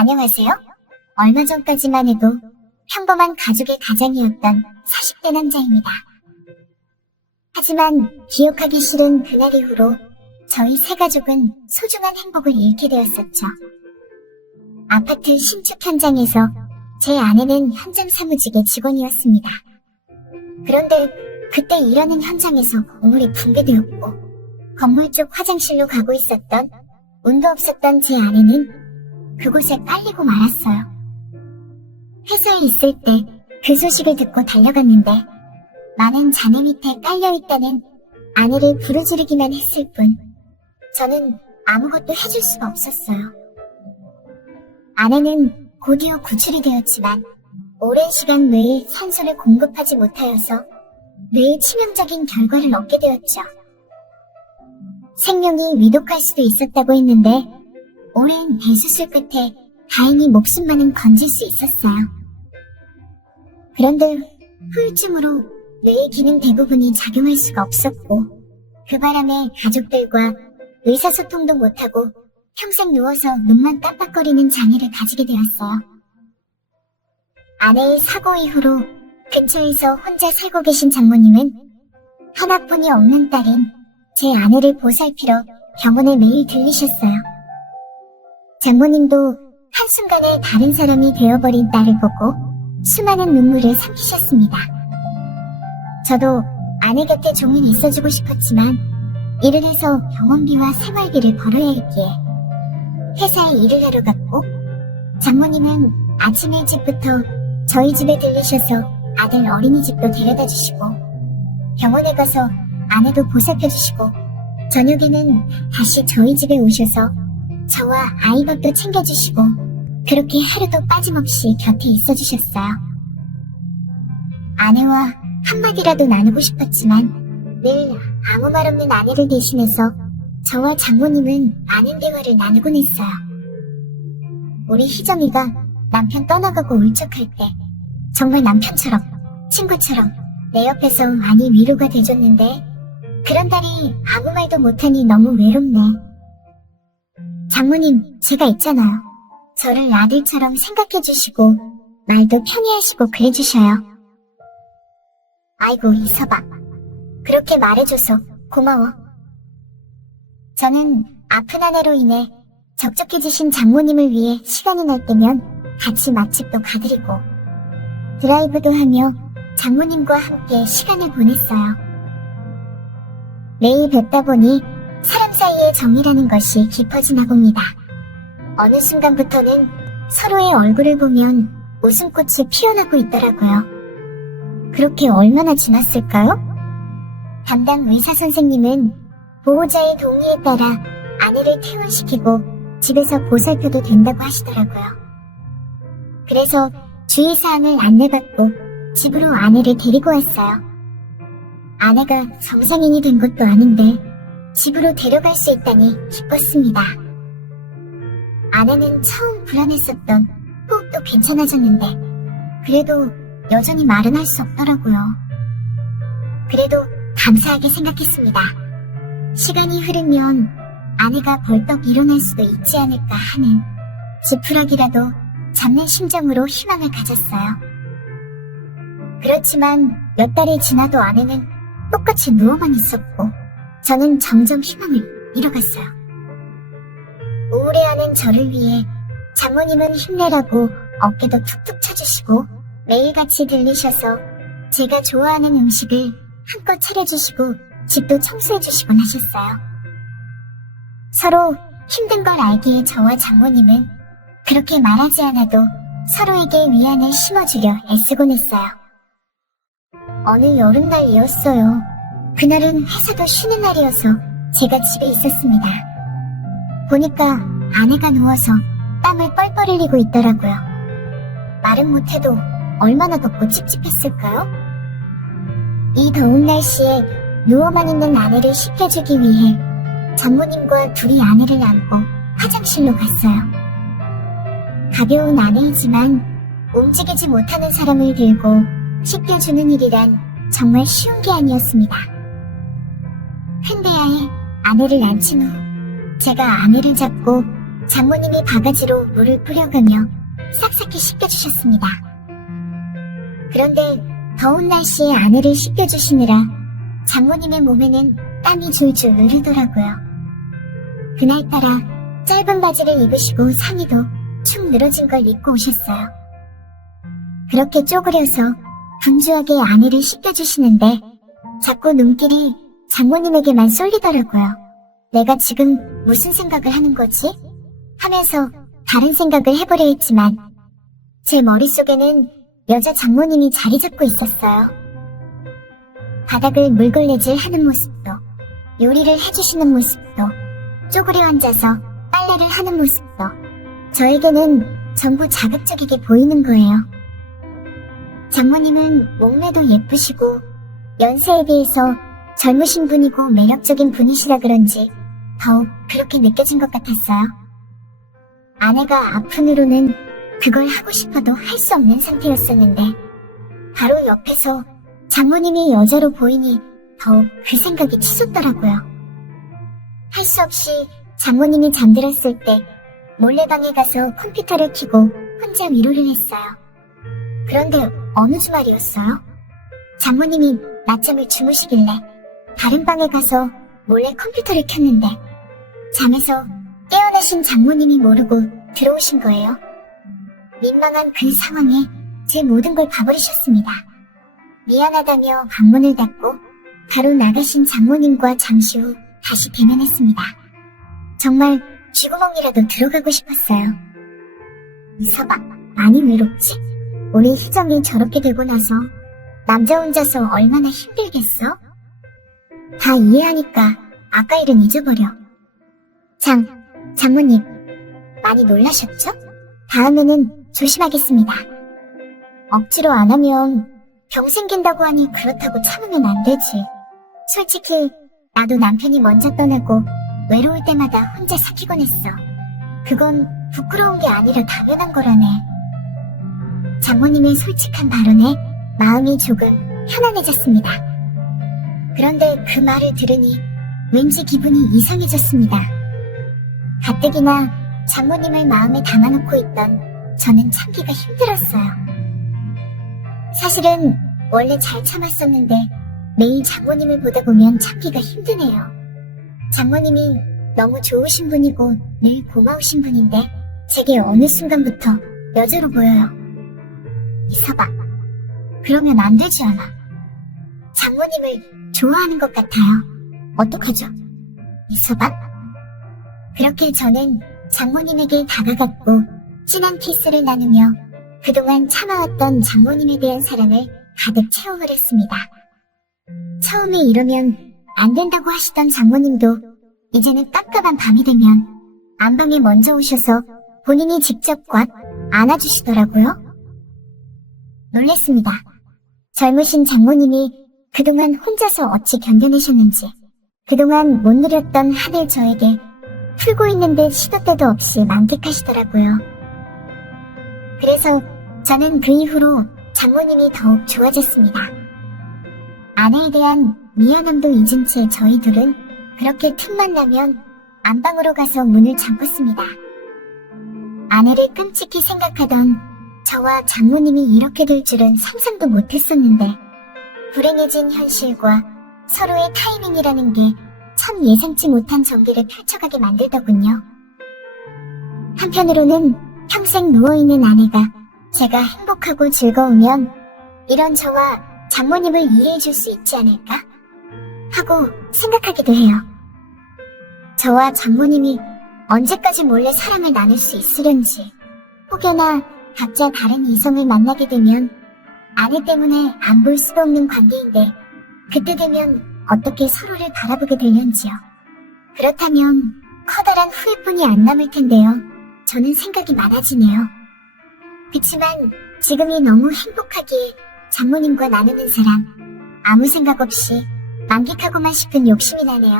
안녕하세요. 얼마 전까지만 해도 평범한 가족의 가장이었던 40대 남자입니다. 하지만 기억하기 싫은 그날 이후로 저희 세 가족은 소중한 행복을 잃게 되었었죠. 아파트 신축 현장에서 제 아내는 현장 사무직의 직원이었습니다. 그런데 그때 일하는 현장에서 건물이 붕괴되었고 건물 쪽 화장실로 가고 있었던 운도 없었던 제 아내는 그곳에 깔리고 말았어요. 회사에 있을 때 그 소식을 듣고 달려갔는데 많은 잔해 밑에 깔려있다는 아내를 부르짖기만 했을 뿐 저는 아무것도 해줄 수가 없었어요. 아내는 곧이어 구출이 되었지만 오랜 시간 뇌에 산소를 공급하지 못하여서 뇌에 치명적인 결과를 얻게 되었죠. 생명이 위독할 수도 있었다고 했는데 오랜 대수술 끝에 다행히 목숨만은 건질 수 있었어요. 그런데 후유증으로 뇌의 기능 대부분이 작용할 수가 없었고 그 바람에 가족들과 의사소통도 못하고 평생 누워서 눈만 깜빡거리는 장애를 가지게 되었어요. 아내의 사고 이후로 근처에서 혼자 살고 계신 장모님은 하나뿐이 없는 딸인 제 아내를 보살피러 병원에 매일 들리셨어요. 장모님도 한순간에 다른 사람이 되어버린 딸을 보고 수많은 눈물을 삼키셨습니다. 저도 아내 곁에 종일 있어주고 싶었지만 일을 해서 병원비와 생활비를 벌어야 했기에 회사에 일을 하러 갔고 장모님은 아침 일찍부터 저희 집에 들리셔서 아들 어린이집도 데려다 주시고 병원에 가서 아내도 보살펴 주시고 저녁에는 다시 저희 집에 오셔서 저와 아이 밥도 챙겨주시고 그렇게 하루도 빠짐없이 곁에 있어주셨어요. 아내와 한마디라도 나누고 싶었지만 늘 아무 말 없는 아내를 대신해서 저와 장모님은 많은 대화를 나누곤 했어요. 우리 희정이가 남편 떠나가고 울적할 때 정말 남편처럼 친구처럼 내 옆에서 많이 위로가 돼줬는데 그런 딸이 아무 말도 못하니 너무 외롭네. 장모님, 제가 있잖아요. 저를 아들처럼 생각해주시고 말도 편히 하시고 그래주셔요. 아이고 이서방, 그렇게 말해줘서 고마워. 저는 아픈 아내로 인해 적적해지신 장모님을 위해 시간이 날 때면 같이 맛집도 가드리고 드라이브도 하며 장모님과 함께 시간을 보냈어요. 매일 뵙다 보니 사람 사이의 정이라는 것이 깊어지나 봅니다. 어느 순간부터는 서로의 얼굴을 보면 웃음꽃이 피어나고 있더라고요. 그렇게 얼마나 지났을까요? 담당 의사 선생님은 보호자의 동의에 따라 아내를 퇴원시키고 집에서 보살펴도 된다고 하시더라고요. 그래서 주의사항을 안내받고 집으로 아내를 데리고 왔어요. 아내가 정상인이 된 것도 아닌데 집으로 데려갈 수 있다니 기뻤습니다. 아내는 처음 불안했었던 호흡도 괜찮아졌는데 그래도 여전히 말은 할 수 없더라고요. 그래도 감사하게 생각했습니다. 시간이 흐르면 아내가 벌떡 일어날 수도 있지 않을까 하는 지푸라기라도 잡는 심정으로 희망을 가졌어요. 그렇지만 몇 달이 지나도 아내는 똑같이 누워만 있었고 저는 점점 희망을 잃어갔어요. 우울해하는 저를 위해 장모님은 힘내라고 어깨도 툭툭 쳐주시고 매일같이 들리셔서 제가 좋아하는 음식을 한껏 차려주시고 집도 청소해주시곤 하셨어요. 서로 힘든 걸 알기에 저와 장모님은 그렇게 말하지 않아도 서로에게 위안을 심어주려 애쓰곤 했어요. 어느 여름날이었어요. 그날은 회사도 쉬는 날이어서 제가 집에 있었습니다. 보니까 아내가 누워서 땀을 뻘뻘 흘리고 있더라고요. 말은 못해도 얼마나 덥고 찝찝했을까요? 이 더운 날씨에 누워만 있는 아내를 씻겨주기 위해 장모님과 둘이 아내를 안고 화장실로 갔어요. 가벼운 아내이지만 움직이지 못하는 사람을 들고 씻겨주는 일이란 정말 쉬운 게 아니었습니다. 현대야에 아내를 앉힌 후 제가 아내를 잡고 장모님이 바가지로 물을 뿌려가며 싹싹이 씻겨주셨습니다. 그런데 더운 날씨에 아내를 씻겨주시느라 장모님의 몸에는 땀이 줄줄 흐르더라고요. 그날따라 짧은 바지를 입으시고 상의도 축 늘어진 걸 입고 오셨어요. 그렇게 쪼그려서 분주하게 아내를 씻겨주시는데 자꾸 눈길이 장모님에게만 쏠리더라고요. 내가 지금 무슨 생각을 하는 거지? 하면서 다른 생각을 해보려 했지만 제 머릿속에는 여자 장모님이 자리 잡고 있었어요. 바닥을 물걸레질 하는 모습도, 요리를 해주시는 모습도, 쪼그려 앉아서 빨래를 하는 모습도 저에게는 전부 자극적이게 보이는 거예요. 장모님은 몸매도 예쁘시고 연세에 비해서 젊으신 분이고 매력적인 분이시라 그런지 더욱 그렇게 느껴진 것 같았어요. 아내가 아픈으로는 그걸 하고 싶어도 할 수 없는 상태였었는데 바로 옆에서 장모님이 여자로 보이니 더욱 그 생각이 치솟더라고요. 할 수 없이 장모님이 잠들었을 때 몰래방에 가서 컴퓨터를 켜고 혼자 위로를 했어요. 그런데 어느 주말이었어요? 장모님이 낮잠을 주무시길래 다른 방에 가서 몰래 컴퓨터를 켰는데 잠에서 깨어나신 장모님이 모르고 들어오신 거예요. 민망한 그 상황에 제 모든 걸 봐버리셨습니다. 미안하다며 방문을 닫고 바로 나가신 장모님과 잠시 후 다시 대면했습니다. 정말 쥐구멍이라도 들어가고 싶었어요. 이서봐, 많이 외롭지? 우리 희정이 저렇게 되고 나서 남자 혼자서 얼마나 힘들겠어? 다 이해하니까 아까 일은 잊어버려. 장모님, 많이 놀라셨죠? 다음에는 조심하겠습니다. 억지로 안 하면 병 생긴다고 하니 그렇다고 참으면 안 되지. 솔직히 나도 남편이 먼저 떠나고 외로울 때마다 혼자 삭히곤 했어. 그건 부끄러운 게 아니라 당연한 거라네. 장모님의 솔직한 발언에 마음이 조금 편안해졌습니다. 그런데 그 말을 들으니 왠지 기분이 이상해졌습니다. 가뜩이나 장모님을 마음에 담아놓고 있던 저는 참기가 힘들었어요. 사실은 원래 잘 참았었는데 매일 장모님을 보다 보면 참기가 힘드네요. 장모님이 너무 좋으신 분이고 늘 고마우신 분인데 제게 어느 순간부터 여자로 보여요. 이서봐, 그러면 안 되지 않아. 장모님을 좋아하는 것 같아요. 어떡하죠? 이서봐? 그렇게 저는 장모님에게 다가갔고 진한 키스를 나누며 그동안 참아왔던 장모님에 대한 사랑을 가득 채워버렸습니다. 처음에 이러면 안 된다고 하시던 장모님도 이제는 깜깜한 밤이 되면 안방에 먼저 오셔서 본인이 직접 꽉 안아주시더라고요. 놀랬습니다. 젊으신 장모님이 그동안 혼자서 어찌 견뎌내셨는지, 그동안 못 누렸던 한을 저에게 풀고 있는데 시도 때도 없이 만끽하시더라고요. 그래서 저는 그 이후로 장모님이 더욱 좋아졌습니다. 아내에 대한 미안함도 잊은 채 저희 둘은 그렇게 틈만 나면 안방으로 가서 문을 잠궜습니다. 아내를 끔찍히 생각하던 저와 장모님이 이렇게 될 줄은 상상도 못했었는데 불행해진 현실과 서로의 타이밍이라는 게 참 예상치 못한 전개를 펼쳐가게 만들더군요. 한편으로는 평생 누워있는 아내가 제가 행복하고 즐거우면 이런 저와 장모님을 이해해줄 수 있지 않을까? 하고 생각하기도 해요. 저와 장모님이 언제까지 몰래 사랑을 나눌 수 있으련지, 혹여나 각자 다른 이성을 만나게 되면 아내 때문에 안 볼 수도 없는 관계인데 그때 되면 어떻게 서로를 바라보게 될런지요. 그렇다면 커다란 후회뿐이 안 남을 텐데요. 저는 생각이 많아지네요. 그치만 지금이 너무 행복하기에 장모님과 나누는 사랑, 아무 생각 없이 만끽하고만 싶은 욕심이 나네요.